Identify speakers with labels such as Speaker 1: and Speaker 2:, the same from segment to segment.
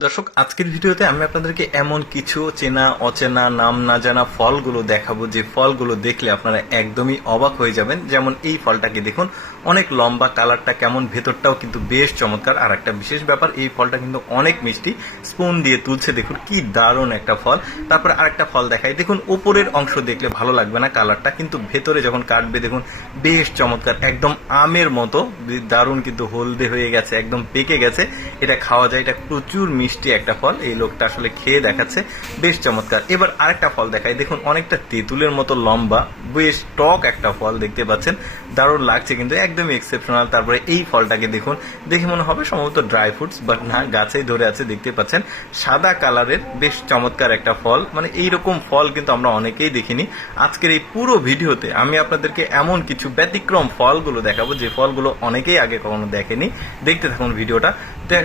Speaker 1: দর্শক, আজকের ভিডিওতে আমি আপনাদেরকে এমন কিছু চেনা, অচেনা, নাম না জানা ফলগুলো দেখাবো। যে ফলগুলো দেখলে আপনারা একদমই অবাক হয়ে যাবেন। যেমন এই ফলটাকে দেখুন, অনেক লম্বা কালারটা কেমন, ভেতরটাও কিন্তু বেশ চমৎকার। আর একটা বিশেষ ব্যাপার, এই ফলটা কিন্তু অনেক মিষ্টি। স্পুন দিয়ে তুলছে, দেখুন কি দারুণ একটা ফল। তারপরে আরেকটা ফল দেখাই। দেখুন, ওপরের অংশ দেখলে ভালো লাগবে না কালারটা, কিন্তু ভেতরে যখন কাটবে, দেখুন বেশ চমৎকার, একদম আমের মতো। দারুণ কিন্তু হলদে হয়ে গেছে, একদম পেকে গেছে। এটা খাওয়া যায়, এটা প্রচুর মিষ্টি। একটা ফল। এই লোকটা আসলে খেয়ে দেখাচ্ছে। বেশ চমৎকার। এবার আরেকটা ফল দেখাই। দেখুন, অনেকটা তেঁতুলের মতো লম্বা, বেশ টক একটা ফল দেখতে পাচ্ছেন। দারুণ লাগছে কিন্তু, একদমই এক্সেপশনাল তারপরে এই ফলটাকে দেখুন। দেখে মনে হবে সম্ভবত ড্রাই ফ্রুটস বাট না, গাছেই ধরে আছে দেখতে পাচ্ছেন। সাদা কালারের বেশ চমৎকার একটা ফল। মানে এইরকম ফল কিন্তু আমরা অনেকেই দেখিনি। আজকের এই পুরো ভিডিওতে আমি আপনাদেরকে এমন কিছু ব্যতিক্রম ফলগুলো দেখাবো। যে ফলগুলো অনেকেই আগে কখনো দেখেনি। দেখতে থাকুন ভিডিওটা।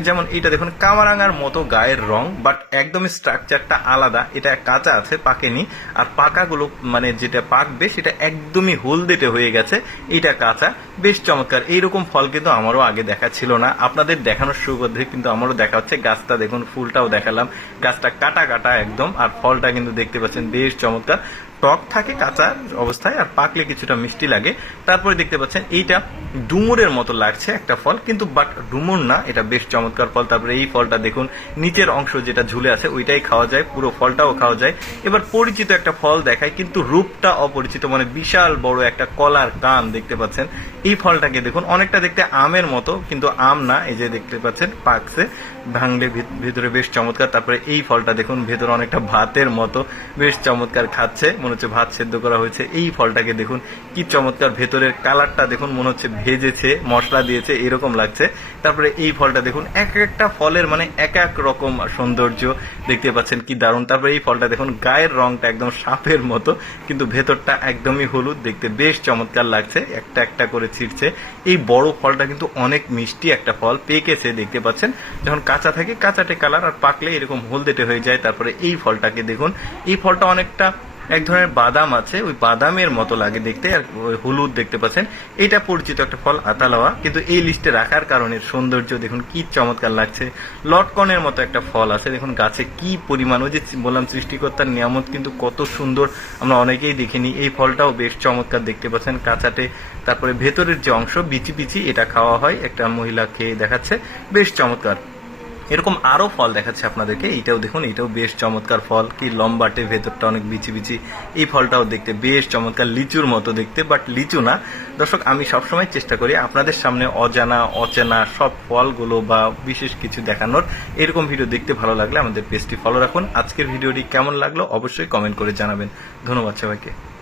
Speaker 1: যেমন এটা দেখুন, কামারাঙার মতো গায়ের রং বাট একদমই স্ট্রাকচারটা আলাদা। এটা কাঁচা আছে, পাকেনি। আর পাকাগুলো মানে যেটা পাকবে, সেটা একদমই হলদেটে হয়ে গেছে। এটা কাঁচা। বেশ চমৎকার। এইরকম ফল কিন্তু আমারও আগে দেখা ছিল না। আপনাদের দেখানোর সুবাদে কিন্তু আমারও দেখা হচ্ছে। গাছটা দেখুন, ফুলটাও দেখালাম। গাছটা কাটা কাটা একদম। আর ফলটা কিন্তু দেখতে পাচ্ছেন, বেশ চমৎকার। টক থাকে কাঁচা অবস্থায় আর পাকলে কিছুটা মিষ্টি লাগে। তারপরে দেখতে পাচ্ছেন এইটা ডুমুরের মতো লাগছে একটা ফল, কিন্তু বাট ডুমুর না, এটা বেশ চমৎকার ফল। তারপরে এই ফলটা দেখুন, নিচের অংশ যেটা ঝুলে আছে ওইটাই খাওয়া যায়, পুরো ফলটাও খাওয়া যায়। এবার পরিচিত একটা ফল দেখায় কিন্তু রূপটা অপরিচিত মানে বিশাল বড় একটা কলার কান দেখতে পাচ্ছেন। এই ফলটাকে দেখুন, অনেকটা দেখতে আমের মতো, কিন্তু আম না, এই যে দেখতে পাচ্ছেন, পাকছে, ভাঙলে ভিত- ভিতরে বেশ চমৎকার। তারপরে এই ফলটা দেখুন, ভেতরে অনেকটা ভাতের মতো, বেশ চমৎকার খাচ্ছে। মনে হচ্ছে ভাত সেদ্ধ করা হয়েছে। এই ফলটাকে দেখুন, কি চমৎকার ভেতরের কালারটা দেখুন, মনে হচ্ছে ভেজেছে, মশলা দিয়েছে, এরকম লাগছে। তারপরে এই ফলটা দেখুন, এক একটা ফলের মানে এক এক রকম সৌন্দর্য দেখতে পাচ্ছেন, কি দারুণ। তারপরে এই ফলটা দেখুন, গায়ের রংটা একদম সাপের মতো, কিন্তু ভেতরটা একদমই হলুদ দেখতে বেশ চমৎকার লাগছে, একটা একটা করে ছিটছে। এই বড় ফলটা কিন্তু অনেক মিষ্টি একটা ফল, পেকেছে দেখতে পাচ্ছেন। যখন কাঁচা থাকে, কাঁচাটে কালার, আর পাকলে এরকম হলদেটে হয়ে যায়। তারপরে এই ফলটাকে দেখুন, এই ফলটা অনেকটা এক ধরনের বাদাম আছে, ওই বাদামের মতো লাগে দেখতে, আর হলুদ দেখতে পাচ্ছেন। এটা পরিচিত একটা ফল, আতালাওয়া, কিন্তু এই লিস্টে রাখার কারণে সৌন্দর্য, দেখুন কি চমৎকার লাগছে। লটকনের মতো একটা ফল আছে, দেখুন গাছে কি পরিমাণ, ওই যে বললাম সৃষ্টিকর্তার নিয়ামত কিন্তু কত সুন্দর, আমরা অনেকেই দেখিনি। এই ফলটাও বেশ চমৎকার দেখতে পাচ্ছেন, কাঁচাটে, তারপরে ভেতরের যে অংশ, বিচি বিচি এটা খাওয়া হয়, একটা মহিলা খেয়ে দেখাচ্ছে, বেশ চমৎকার। এরকম আরও ফল দেখাচ্ছে আপনাদেরকে। এইটাও দেখুন এটাও বেশ চমৎকার ফল। কি লম্বাটে ভেতরটা অনেক বিচি বিচি এই ফলটাও দেখতে বেশ চমৎকার, লিচুর মতো দেখতে বাট লিচু না। দর্শক, আমি সবসময় চেষ্টা করি আপনাদের সামনে অজানা, অচেনা সব ফলগুলো বা বিশেষ কিছু দেখানোর। এরকম ভিডিও দেখতে ভালো লাগলে আমাদের পেজটি ফলো রাখুন। আজকের ভিডিওটি কেমন লাগল অবশ্যই কমেন্ট করে জানাবেন। ধন্যবাদ সবাইকে।